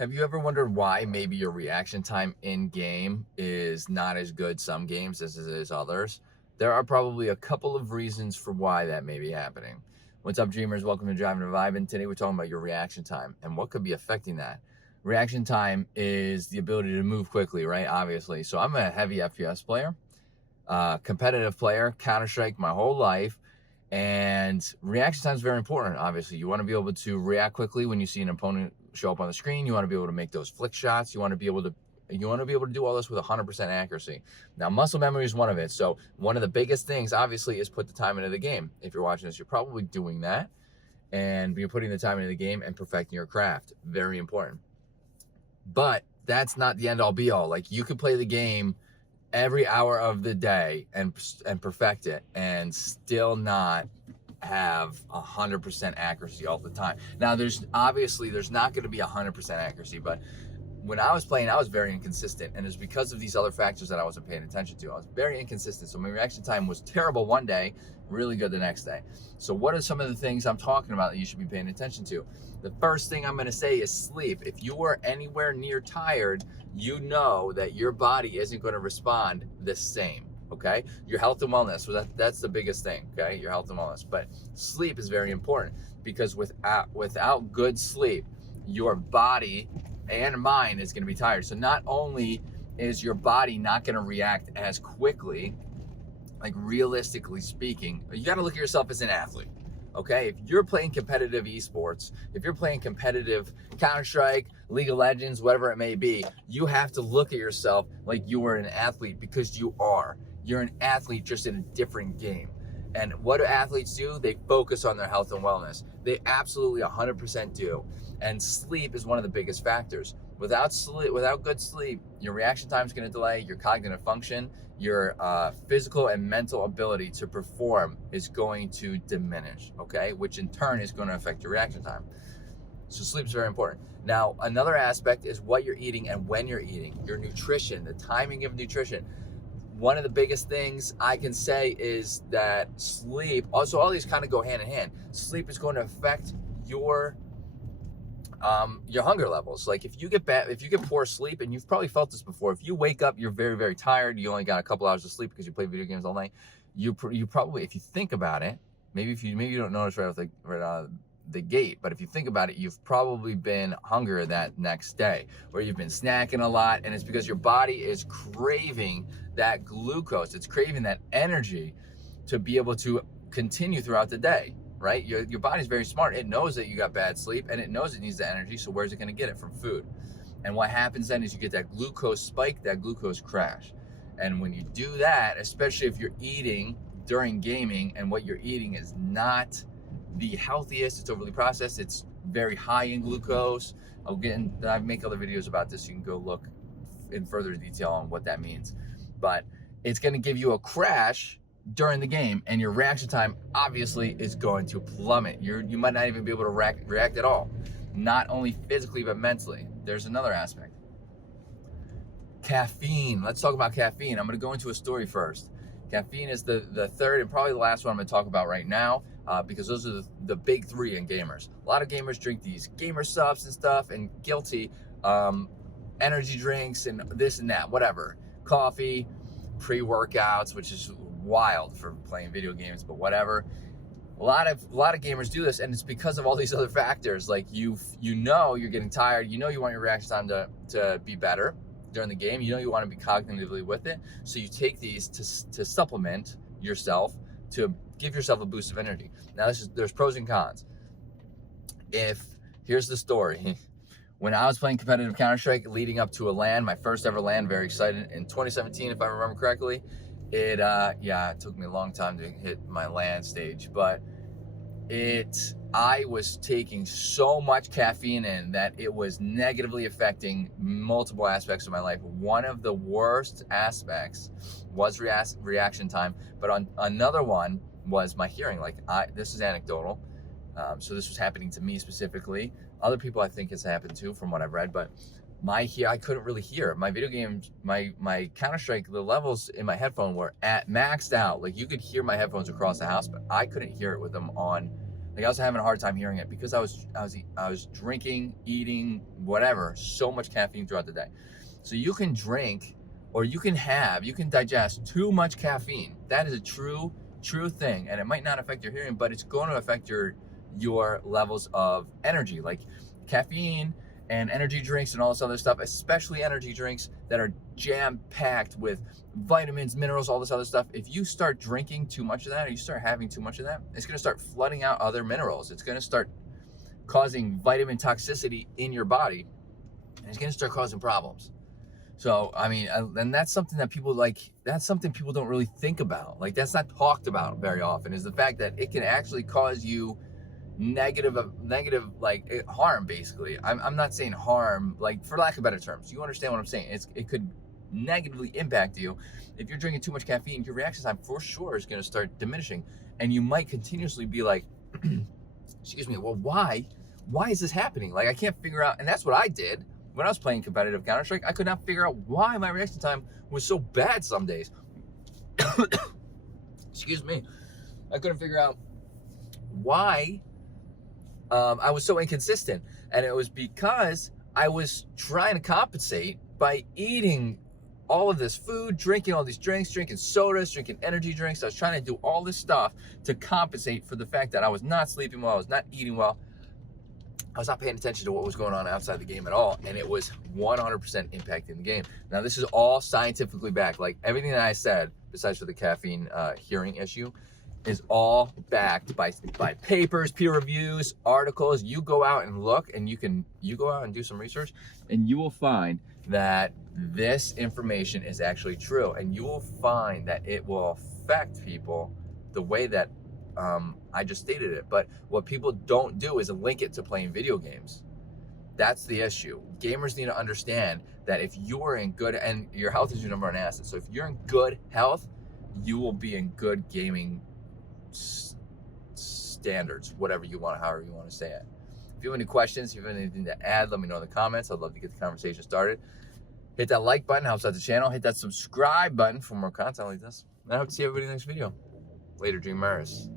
Have you ever wondered why maybe your reaction time in game is not as good some games as it is others? There are probably a couple of reasons for why that may be happening. What's up, dreamers? Welcome to Driving a Vibe. And today we're talking about your reaction time and what could be affecting that. Reaction time is the ability to move quickly, right? Obviously. So I'm a heavy FPS player, competitive player, Counter Strike my whole life. And reaction time is very important. Obviously, you want to be able to react quickly when you see an opponent show up on the screen. You want to be able to make those flick shots. You want to be able to do all this with 100% accuracy. Now, muscle memory is one of it. So one of the biggest things, obviously, is put the time into the game. If you're watching this, you're probably doing that, and you're putting the time into the game and perfecting your craft. Very important. But that's not the end all be all. Like, you could play the game every hour of the day and perfect it and still not have 100% accuracy all the time. Now, there's not going to be 100% accuracy, but when I was playing, I was very inconsistent, and it's because of these other factors that I wasn't paying attention to. I was very inconsistent, so my reaction time was terrible one day, really good the next day. So what are some of the things I'm talking about that you should be paying attention to? The first thing I'm going to say is sleep. If you are anywhere near tired, you know that your body isn't going to respond the same. Okay, your health and wellness. So that's the biggest thing. Okay, your health and wellness. But sleep is very important, because without good sleep, your body and mind is going to be tired. So not only is your body not going to react as quickly, like realistically speaking, you got to look at yourself as an athlete. Okay, if you're playing competitive esports, if you're playing competitive Counter-Strike, League of Legends, whatever it may be, you have to look at yourself like you are an athlete, because you are. You're an athlete, just in a different game. And what do athletes do? They focus on their health and wellness. They absolutely 100% do. And sleep is one of the biggest factors. Without good sleep, your reaction time is going to delay, your cognitive function, your physical and mental ability to perform is going to diminish, okay? Which in turn is going to affect your reaction time. So sleep is very important. Now, another aspect is what you're eating and when you're eating, your nutrition, the timing of nutrition. One of the biggest things I can say is that sleep, also all these kind of go hand in hand. Sleep is going to affect your hunger levels. Like if you get poor sleep, and you've probably felt this before, if you wake up, you're very, very tired, you only got a couple hours of sleep because you play video games all night, you probably, if you think about it, maybe you don't notice right out of the gate, but if you think about it, you've probably been hungry that next day, or you've been snacking a lot, and it's because your body is craving that glucose, it's craving that energy to be able to continue throughout the day. Right? Your body's very smart. It knows that you got bad sleep, and it knows it needs the energy. So where's it going to get it? From food. And what happens then is you get that glucose spike, that glucose crash. And when you do that, especially if you're eating during gaming and what you're eating is not the healthiest, it's overly processed, it's very high in glucose. I make other videos about this. You can go look in further detail on what that means. But it's going to give you a crash during the game, and your reaction time obviously is going to plummet. You might not even be able to react at all, not only physically but mentally. There's another aspect. Caffeine. Let's talk about caffeine. I'm going to go into a story first. Caffeine is the third and probably the last one I'm going to talk about right now, because those are the big three in gamers. A lot of gamers drink these gamer subs and stuff, and guilty energy drinks and this and that, whatever. Coffee, pre-workouts, which is wild for playing video games, but whatever. A lot of gamers do this, and it's because of all these other factors. Like you know you're getting tired, you know you want your reaction time to be better during the game, you know you want to be cognitively with it, so you take these to supplement yourself, to give yourself a boost of energy. Now there's pros and cons. Here's the story. When I was playing competitive Counter-Strike leading up to a LAN, my first ever LAN, very excited, in 2017 if I remember correctly, it took me a long time to hit my LAN stage, but I was taking so much caffeine in that it was negatively affecting multiple aspects of my life. One of the worst aspects was reaction time, but another one was my hearing. This is anecdotal, so this was happening to me specifically. Other people I think it's happened to, from what I've read, but I couldn't really hear. My video games, my Counter-Strike, the levels in my headphone were at maxed out. Like you could hear my headphones across the house, but I couldn't hear it with them on Like I was having a hard time hearing it because I was drinking, eating, whatever, so much caffeine throughout the day. So you can drink or you can digest too much caffeine. That is a true thing, and it might not affect your hearing, but it's going to affect your levels of energy. Like caffeine and energy drinks and all this other stuff, especially energy drinks that are jam packed with vitamins, minerals, all this other stuff. If you start drinking too much of that, or you start having too much of that, it's going to start flooding out other minerals. It's going to start causing vitamin toxicity in your body, and it's going to start causing problems. So, I mean, and that's something that that's something people don't really think about. Like, that's not talked about very often, is the fact that it can actually cause you negative like harm. Basically, I'm not saying harm, like, for lack of better terms. You understand what I'm saying? It could negatively impact you if you're drinking too much caffeine. Your reaction time for sure is going to start diminishing, and you might continuously be like, excuse me, well, why is this happening? Like, I can't figure out. And that's what I did when I was playing competitive Counter-Strike. I could not figure out why my reaction time was so bad some days. Excuse me. I couldn't figure out why I was so inconsistent. And it was because I was trying to compensate by eating all of this food, drinking all these drinks, drinking sodas, drinking energy drinks. I was trying to do all this stuff to compensate for the fact that I was not sleeping well, I was not eating well. I was not paying attention to what was going on outside the game at all, and it was 100% impacting the game. Now, this is all scientifically backed. Like, everything that I said, besides for the caffeine hearing issue, is all backed by papers, peer reviews, articles. You go out and look, and you go out and do some research, and you will find that this information is actually true, and you will find that it will affect people the way that I just stated it. But what people don't do is link it to playing video games. That's the issue. Gamers need to understand that if you're in good, and your health is your number one asset. So if you're in good health, you will be in good gaming standards, whatever you want, however you want to say it. If you have any questions, if you have anything to add, let me know in the comments. I'd love to get the conversation started. Hit that like button, helps out the channel. Hit that subscribe button for more content like this. And I hope to see everybody in the next video. Later, Dreamers.